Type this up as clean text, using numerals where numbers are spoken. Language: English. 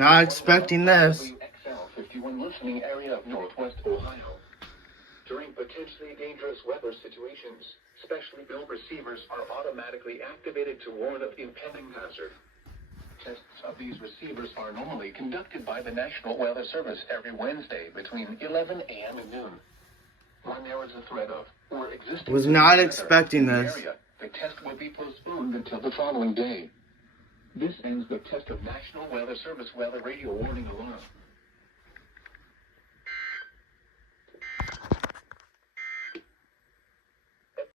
Not expecting this. XL51 listening area of Northwest Ohio. During potentially dangerous weather situations, specially built receivers are automatically activated to warn of impending hazard. Tests of these receivers are normally conducted by the National Weather Service every Wednesday between 11 a.m. and noon. When there is a threat of or existing Was not weather expecting in the this. area, the test will be postponed until the following day. This ends the test of National Weather Service weather radio warning alarm.